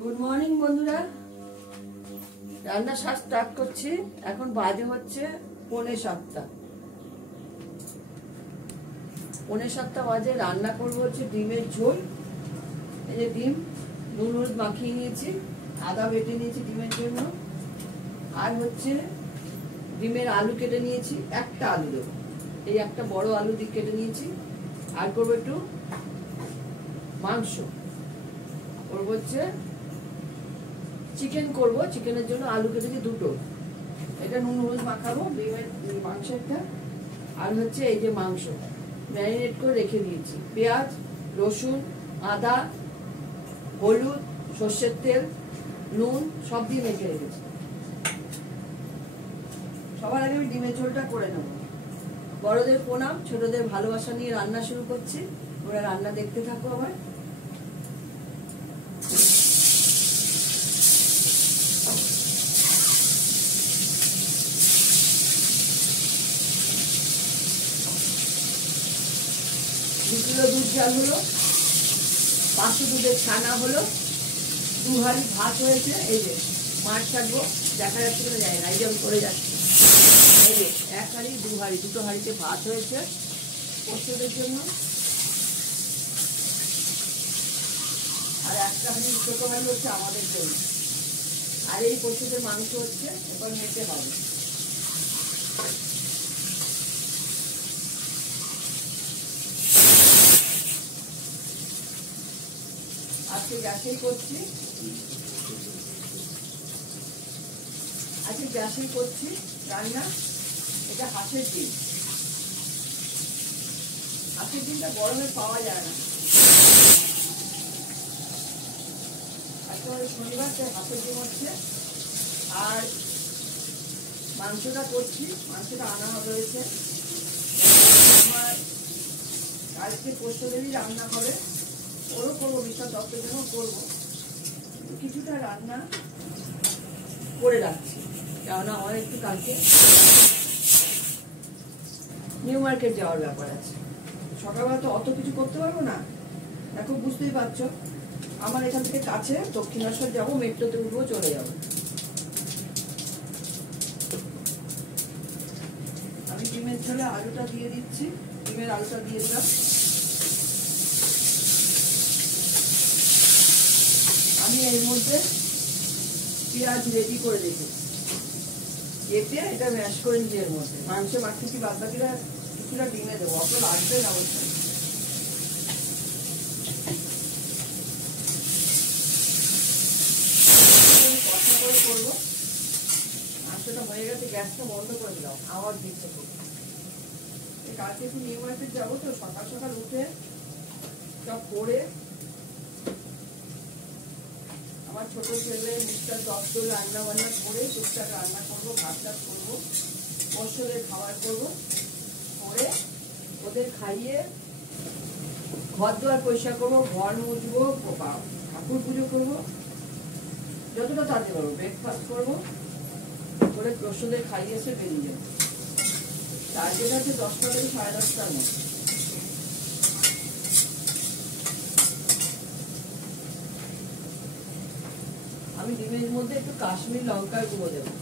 Good morning বন্ধুরা, রান্না স্টার্ট করছি। এখন বাজে হচ্ছে 6:45। 6:45 বাজে। রান্না করবো হচ্ছে ডিমের ঝোল। এই যে ডিম নুন হলুদ মাখিয়ে নিয়েছি, আদা বেটে নিয়েছি ডিমের জন্য, আর হচ্ছে ডিমের আলু কেটে নিয়েছি। একটা আলু দেবো, এই একটা বড় আলু দিয়ে কেটে নিয়েছি। আর করবো একটু মাংস, করবো হচ্ছে চিকেন করবো। চিকেনের জন্য আলু কেটেছি দুটো, এটা নুন হলুদ মাখাবো ডিমের মাংসটা। আর হচ্ছে এই যে মাংস ম্যারিনেট করে রেখে দিয়েছি, পেঁয়াজ রসুন আদা হলুদ সর্ষের তেল নুন সব দিয়ে মেখে রেখেছি। সবার আগে আমি ডিমের ঝোলটা করে নেব। বড়দের প্রণাম, ছোটদের ভালোবাসা নিয়ে রান্না শুরু করছি। ওরা রান্না দেখতে থাকো। আবার দুধ জাল হলো, 500 দুধের ছানা হলো, 2 হাঁড়ি ভাত হয়েছে। এই যে মাছ থাকবো, দেখা যাচ্ছে কোনো জায়গা, এই যে আমি করে যাচ্ছি। এই যে 1 হাঁড়ি 2 হাঁড়ি, দুটো হাঁড়িতে ভাত হয়েছে পোস্তদের জন্য। আর একটা হাঁড়ি ছোট হাঁড়ি হচ্ছে আমাদের জন্য। আর এই পোস্তদের মাংস হচ্ছে এবার মেটে হবে। আজকে গ্যাসেই করছি, রান্না। এটা হাঁসের ডিম। হাঁসের ডিমটা গরমে পাওয়া যায় না। আজকে শনিবার, তাই হাঁসের ডিম হচ্ছে। আর মাংসটা করছি, মাংসটা আনা হয়েছে। আমার আজকে পোস্তদেরই রান্না হবে, ওরও করবো, বিশাল দপ্তর জন্য করবো। কিছুটা রান্না করে রাখছি, কেননা আমার একটু কালকে নিউ মার্কেট যাওয়ার ব্যাপার আছে। সকালবেলা তো অত কিছু করতে পারবো না। দেখো বুঝতেই পারছো, আমার এখান থেকে কাছে দক্ষিণেশ্বর যাবো, মেট্রোতে উঠবো, চলে যাবো। আমি ডিমের ঝোলে আলুটা দিয়ে দিচ্ছি, ডিমের আলুটা দিয়ে দিলাম। আমি এর মধ্যে পেঁয়াজ রেডি করে রেখেছি, কেটে এটা ম্যাশ করে নিচ্ছি। এর মধ্যে মাংস মাখতেছি, বাদ বাকিরা কিছুটা ডিমে দেবো, অত লাগবে না অবশ্যই। কষা করে করবো। মাংসটা হয়ে গেছে, গ্যাসটা বন্ধ করে দিলাম, আবার দিতে করবো। কালকে একটু নিউ মার্কেট যাবো, তো সকাল সকাল উঠে সব করে আমার ছোট ছেলে মিস্টার দত্ত রান্না বান্না করে টুকটাক রান্না করবো, ভাত টাত করবো, পোস্তদের খাবার করবো, করে ওদের খাইয়ে ঘর দুয়ার পরিষ্কার করবো, ঘর মুছবো, ঠাকুর পুজো করবো, যতটা তাড়াতাড়ি করবো, ব্রেকফাস্ট করবো, করে পোস্তদের খাইয়ে এসে বেরিয়ে যাবো। টার্গেট আছে 10টা থেকে 10:30টার মধ্যে। আমি ডিমের মধ্যে একটু কাশ্মীর লঙ্কার গুঁড়ো দেবো।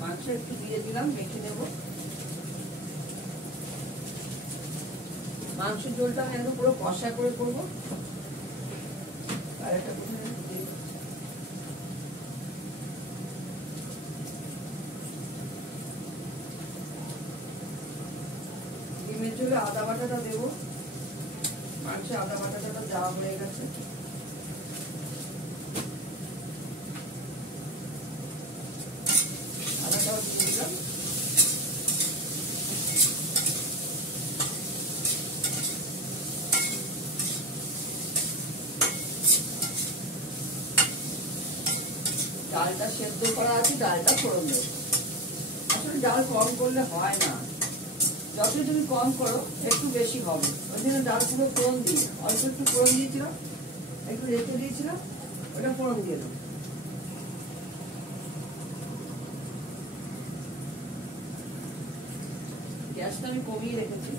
মাংস একটু দিয়ে দিলাম, মেখে নেব। মাংসের ঝোলটা আমি একদম পুরো কষা করে করবো। আর একটা ডিমের ঝোলে আদা বাটাটা দেবো। মাংসে আদা বাটাটা দেওয়া হয়ে গেছে। আদাটাও দিয়ে দিলাম। ডালটা সেদ্ধ করা আছে, ডালটা ফোড়ন দেবো। আসলে ডাল কম করলে হয় না, যত তুমি কম করো একটু বেশি হবে। ওই জন্য ডাল পুরো ফোড়ন দিই, অল্প একটু ফোড়ন দিয়েছিলাম, একটু রেখে দিয়েছিলাম, ওটা ফোড়ন দিয়ে দেবো। গ্যাসটা আমি কমিয়ে রেখেছি।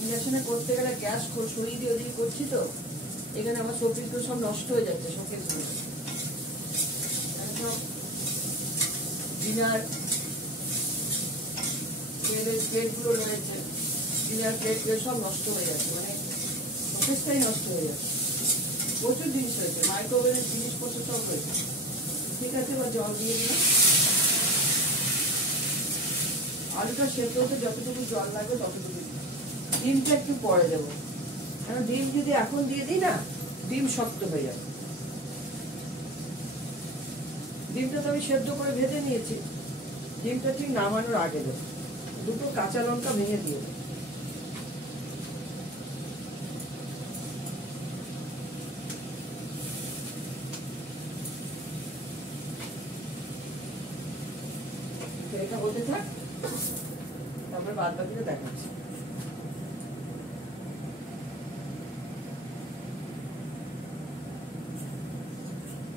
ইন্ডাকশনে করতে গেলে গ্যাস সরিয়ে দিয়ে ওদিকে করছি তো, এখানে আমার শোপিসগুলো সব নষ্ট হয়ে যাচ্ছে। শোকেসগুলো সব ডিনার প্লেটগুলো রয়েছে, ডিনার প্লেটগুলো সব নষ্ট হয়ে যাচ্ছে, মানে শোকেসটাই নষ্ট হয়ে যাচ্ছে। প্রচুর জিনিস হয়েছে, মাইক্রোওয়েভের জিনিসপত্র সব হয়েছে। ঠিক আছে, এবার জল দিয়ে দিলাম। আলুটা সেদ্ধ হতে যতটুকু জল লাগবে ততটুকু। ডিমটা একটু পরে দেবো, কারণ ডিম যদি এখন দিয়ে দিই না, ডিম শক্ত হয়ে যাবে। ডিমটা তো আমি সেদ্ধ করে ভেজে নিয়েছি, ডিমটা ঠিক নামানোর আগে দেবো। দুটো কাঁচা লঙ্কা ভেঙে দিয়ে দেবো। এটা হতে থাক, তারপরে বাদ বাকিটা দেখাচ্ছি।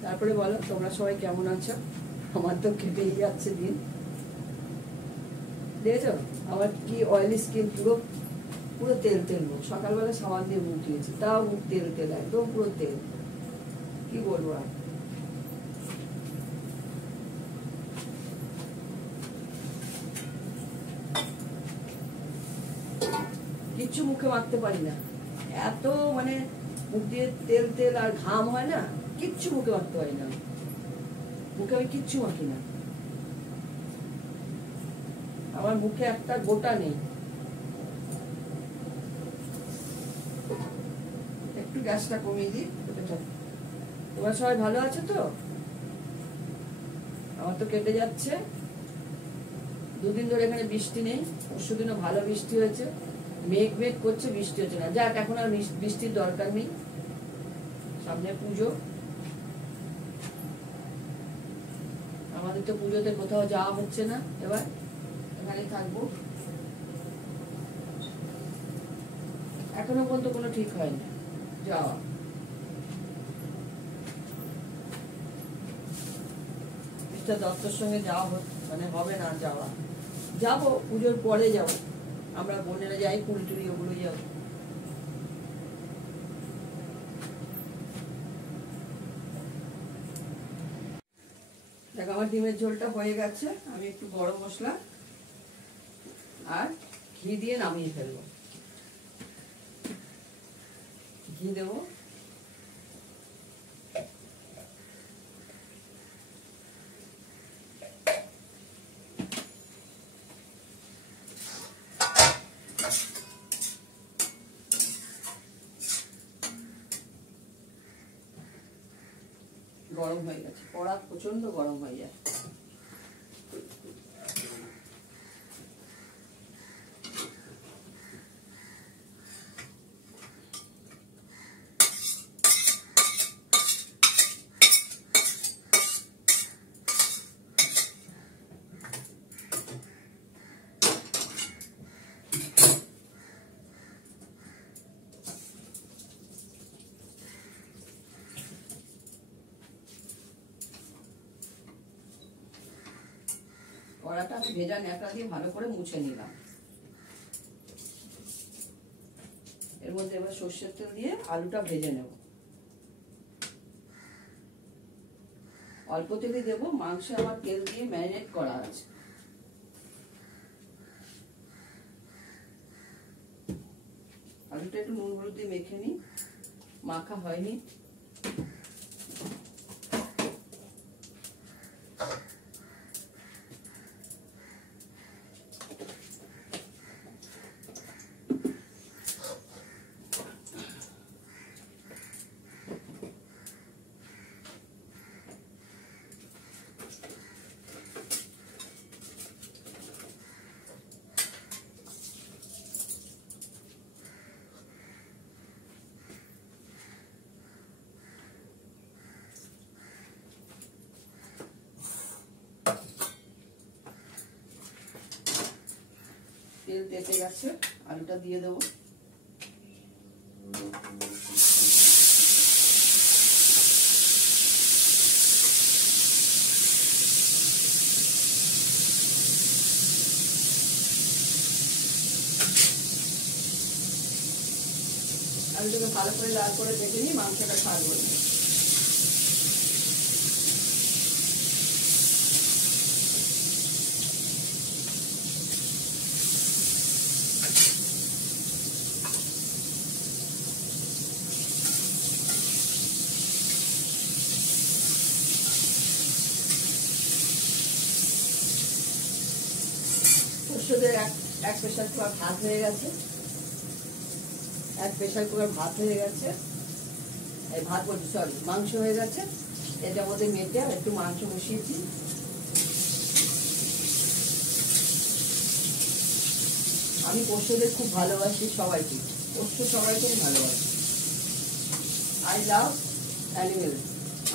তারপরে বলো তোমরা সবাই কেমন আছো? আমার তো কেটেই যাচ্ছে দিন। দেখেছো আমার কি অয়েলি স্কিন, পুরো পুরো তেল তেল মুখ। সকালবেলা সাবান দিয়ে মুখ দিয়েছি, তাও মুখ তেল তেল, একদম পুরো তেল। কি বলবো আর। কিচ্ছু মুখে মাখতে পারি না, এত মানে মুখ দিয়ে তেল তেল আর ঘাম হয় না, কিচ্ছু মুখে মাখতে পারি না। মুখে আমি কিচ্ছু মাখি না, আমার মুখে একটা গোটা নেই। একটু গ্যাসটা কমিয়ে দিই। তোমরা সবাই ভালো আছো তো? আমার তো কেটে যাচ্ছে। দুদিন ধরে এখানে বৃষ্টি নেই, পরশুদিনও ভালো বৃষ্টি হয়েছে। মেঘ মেঘ করছে, বৃষ্টি হচ্ছে না। যাক, এখন আর বৃষ্টির দরকার নেই, সামনে পুজো। আমাদের তো পুজোতে কোথাও যাওয়া হচ্ছে না, এবার এখানে থাকবো। এখনো পর্যন্ত কোনো ঠিক হয়নি যাওয়া। মিস্টার দত্তর সঙ্গে যাওয়া মানে হবে না যাওয়া। যাবো পুজোর পরে যাবো, আমরা বোনেরা যাই, পুরী টুরি ওগুলো যাবো। দেখ আমার ডিমের ঝোলটা হয়ে গেছে। আমি একটু গরম মশলা আর ঘি দিয়ে নামিয়ে ফেলবো। ঘি দেবো, গরম হয়ে গেছে, কড়া প্রচন্ড গরম হয়ে যায়। কড়াটা আমি ভেজা ন্যাকড়া দিয়ে ভালো করে মুছে নিলাম। এর মধ্যে এবার সর্ষের তেল দিয়ে আলুটা ভেজে নেব। অল্প তেলই দেবো, মাংসে আমার তেল দিয়ে ম্যারিনেট করা আছে। আলুটা একটু নুন হলুদ দিয়ে মেখে নিই, মাখা হয়নি। তেল তেতে গেছে, আলুটা দিয়ে দেবো। আলুটাকে ভালো করে লাল করে ভেজে নিয়ে মাংসটা ছাড়বো। পোস্তদের এক প্রেসার কুকার ভাত হয়ে গেছে, এক প্রেসার কুকার ভাত হয়ে গেছে, এই ভাত বলছি সরি মাংস হয়ে গেছে। এটার মধ্যে মেটে আর একটু মাংস বসিয়েছি। আমি পোস্তদের খুব ভালোবাসি, সবাইকে পোস্ত সবাইকে ভালোবাসি। আই লাভ অ্যানিমেল,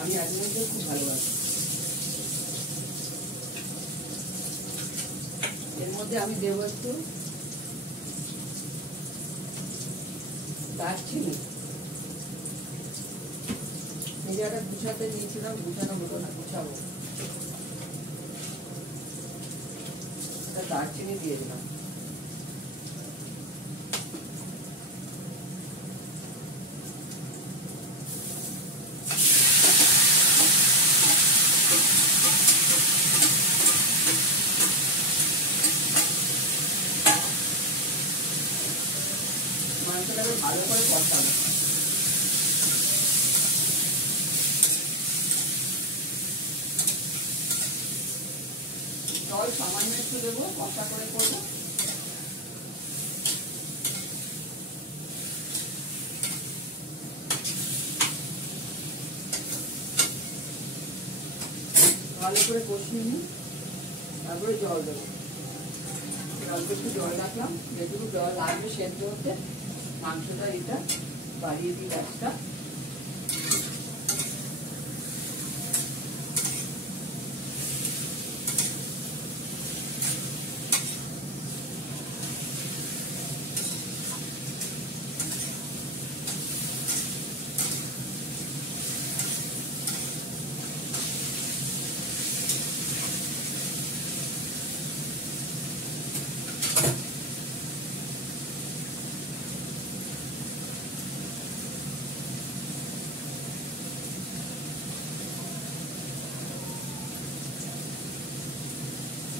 আমি অ্যানিমেলকে খুব ভালোবাসি। এর মধ্যে আমি দেবো একটু দারচিনি। ভেজাটা গুছাতে দিয়েছিলাম, গুছানো হলো না, গুছাবো। দারচিনি দিয়ে দিলাম। মাংসটাকে ভালো করে কষাবো। জল সামান্য একটু দেবো, কষা করে করবো। ভালো করে কষিয়ে নিই, তারপরে জল দেবো। অল্প একটু জল রাখলাম, যেটুকু জল লাগবে সেদ্ধ হতে। মাংসটা এটা বাড়িয়ে দিই গ্যাসটা।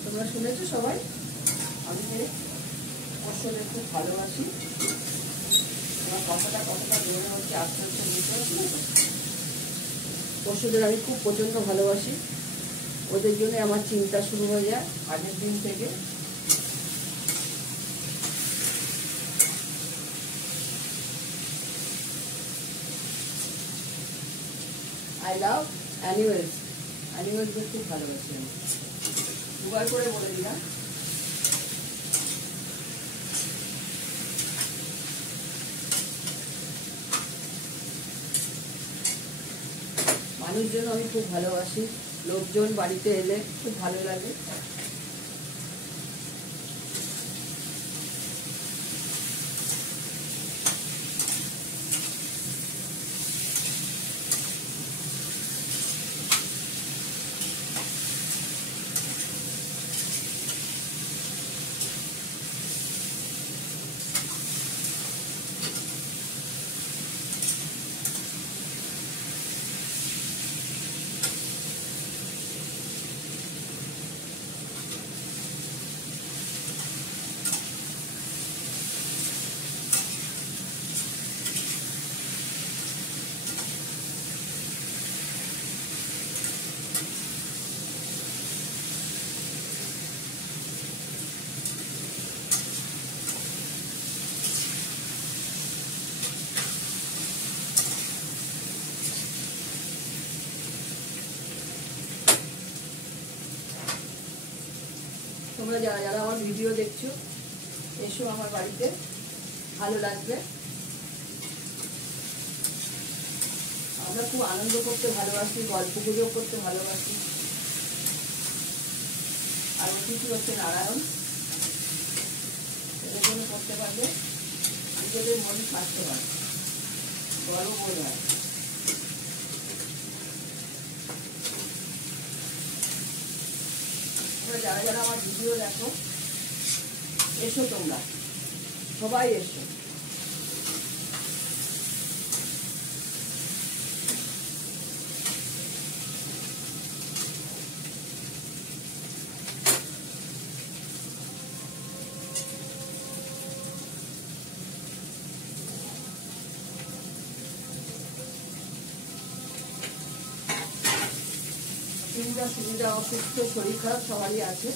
তোমরা শুনেছো সবাই, আমি যে পোস্তদের খুব ভালোবাসি। আমার কথাটা কতটা জোরে হচ্ছে, আস্তে আস্তে বুঝতে পারছি না তো। পোস্তদের আমি খুব প্রচন্ড ভালোবাসি, ওদের জন্য আমার চিন্তা শুরু হয়ে যায় আগের দিন থেকে। আই লাভ অ্যানিমেলস, অ্যানিমেলসকে খুব ভালোবাসি আমি। দুবার করে বলে দিলাম। মানুষজন আমি খুব ভালোবাসি, লোকজন বাড়িতে এলে খুব ভালো লাগে। তোমরা যারা যারা আমার ভিডিও দেখছো, এসো আমার বাড়িতে, ভালো লাগবে। আমরা খুব আনন্দ করতে ভালোবাসি, গল্প গুজব করতে ভালোবাসি। আর অতিথি হচ্ছে নারায়ণ, এদের জন্য করতে পারলে নিজেদের মন স্বাস্থ্য হয়, গর্ব বোধ হয়। যারা যারা আমার ভিডিও দেখো, এসো তোমরা সবাই এসো। অসুবিধা সুবিধা, অসুস্থ, শরীর খারাপ সবারই আছে।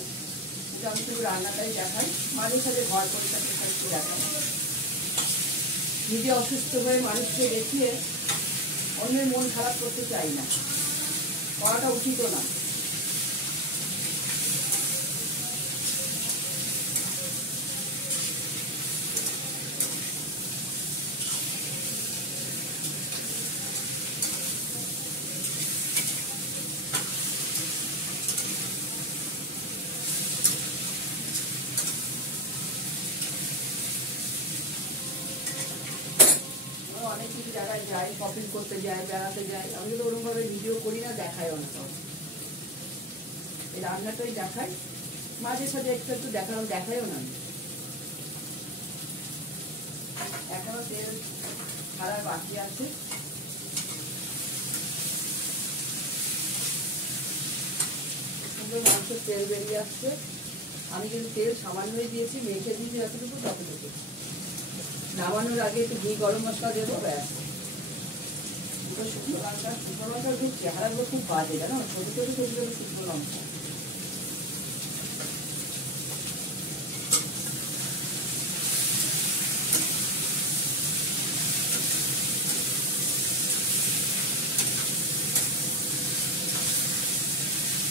আমি শুধু রান্নাটাই দেখাই, মাঝে সাথে ঘর পরিষ্কার একটু দেখাই। নিজে অসুস্থ হয়ে মানুষকে দেখিয়ে অন্যের মন খারাপ করতে চাই না, করাটা উচিত না। অনেক কিছু জায়গায় যাই, শপিং করতে যাই, বেড়াতে যাই, আমি তো ওরকমভাবে ভিডিও করি না, দেখাইও না। সব এই রান্নাটাই দেখাই, মাঝে সাঝে একটু একটু দেখাইও না। এখনো তেল ছাড়ার বাকি আছে। সুন্দর মাংসের তেল বেরিয়ে আসছে। আমি কিন্তু তেল সামান্যই দিয়েছি, মেখে দিয়েছি যতটুকু ততটুকু। নামানোর আগে একটু ঘি গরম মশলা দেবো, ব্যাস। দুটো শুকনো লঙ্কা, শুকনো লঙ্কার খুব চেহারাগুলো খুব বাজে, জানো, ছোটো ছোটো ছোটো ছোটো শুকনো লঙ্কা।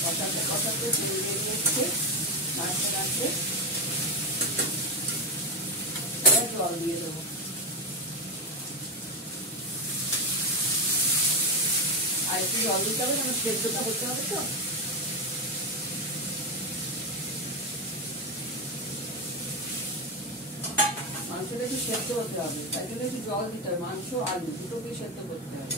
কষাতে কষাতে তেল বেরিয়ে এসছে, নাড়তে নাড়তে জল দিয়ে দেবো। আর একটু জল দিতে হবে, যেন সেদ্ধটা করতে হবে। তো মাংসটা একটু সেদ্ধ হতে হবে, তাই জন্য একটু জল দিতে হবে। মাংস আলু দুটোকেই সেদ্ধ করতে হবে।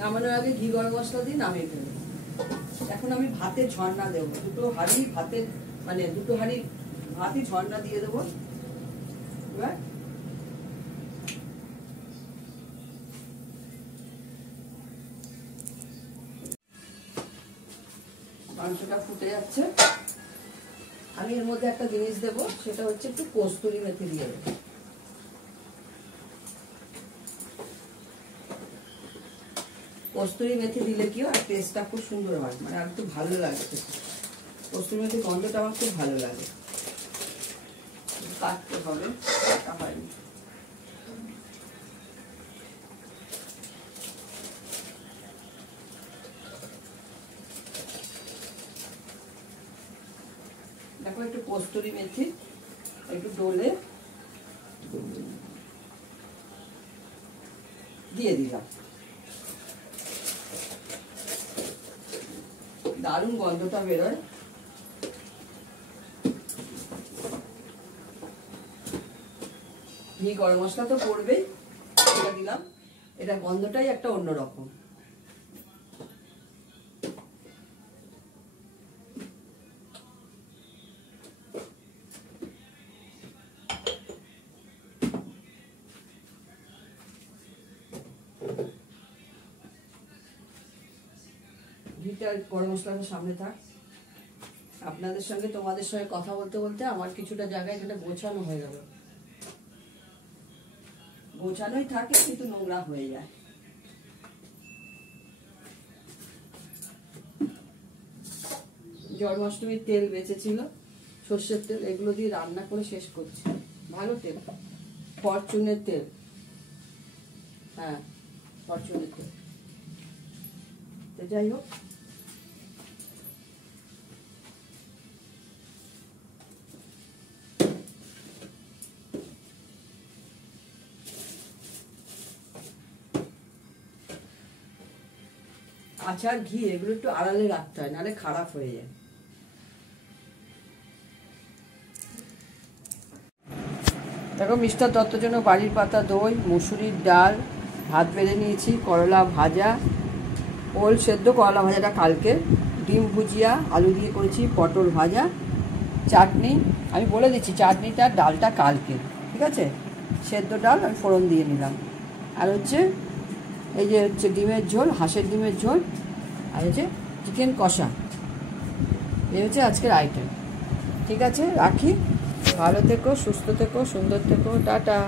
নামানোর আগে ঘি গরম মশলা দিয়ে নামিয়ে ফেলবো। এখন আমি ভাতের ঝর্ণা দেবো, দুটো হাঁড়ি ভাতের, মানে দুটো হাঁড়ি ভাতই ঝর্ণা দিয়ে দেবো। এবার মাংসটা ফুটে যাচ্ছে, আমি এর মধ্যে একটা জিনিস দেবো, সেটা হচ্ছে একটু কস্তুরি মেথি দিয়ে দেবো। কস্তুরি মেথি দিলে কি হয়, টেস্টটা খুব সুন্দর হয়, মানে আর একটু ভালো লাগে। কস্তুরি মেথির গন্ধটা আমার খুব ভালো লাগে। কাটতে হবে, কাটা হয়নি। দেখো একটু কস্তুরি মেথি একটু ডলে দিয়ে দিলাম, দারুণ গন্ধটা বেরোয়। ঘি গরম মশলা তো পড়বেই, এটা দিলাম, এটা গন্ধটাই একটা অন্যরকম। ঘিটা গরম মশলাটা সামনে থাক। আপনাদের সঙ্গে তোমাদের সঙ্গে কথা বলতে বলতে আমার কিছুটা জায়গায় যেটা গোছানো হয়ে গেল। গোছানোই থাকে কিন্তু নোংরা হয়ে যায়। জন্মাষ্টমীর তেল বেঁচেছিল, সর্ষের তেল, এগুলো দিয়ে রান্না করে শেষ করছি। ভালো তেল, ফরচুনের তেল, হ্যাঁ ফরচুনের তেল। তো যাই হোক, আচার ঘি এগুলো একটু আড়ালে রাখতে হয়, নাহলে খারাপ হয়ে যায়। দেখো মিস্টার দত্তর জন্য বাড়ির পাতা দই, মুসুরির ডাল, ভাত বেড়ে নিয়েছি, করলা ভাজা, ওল সেদ্ধ, করলা ভাজাটা কালকে, ডিম ভুজিয়া, আলু দিয়ে করেছি, পটল ভাজা, চাটনি। আমি বলে দিচ্ছি চাটনিটা, ডালটা কালকে, ঠিক আছে। সেদ্ধ ডাল আমি ফোড়ন দিয়ে নিলাম। আর হচ্ছে এই যে হচ্ছে ডিমের ঝোল, হাঁসের ডিমের ঝোল, আর হচ্ছে চিকেন কষা। এই হচ্ছে আজকের আইটেম। ঠিক আছে, রাখি, ভালো থেকো, সুস্থ থেকো, সুন্দর থেকো, টাটা।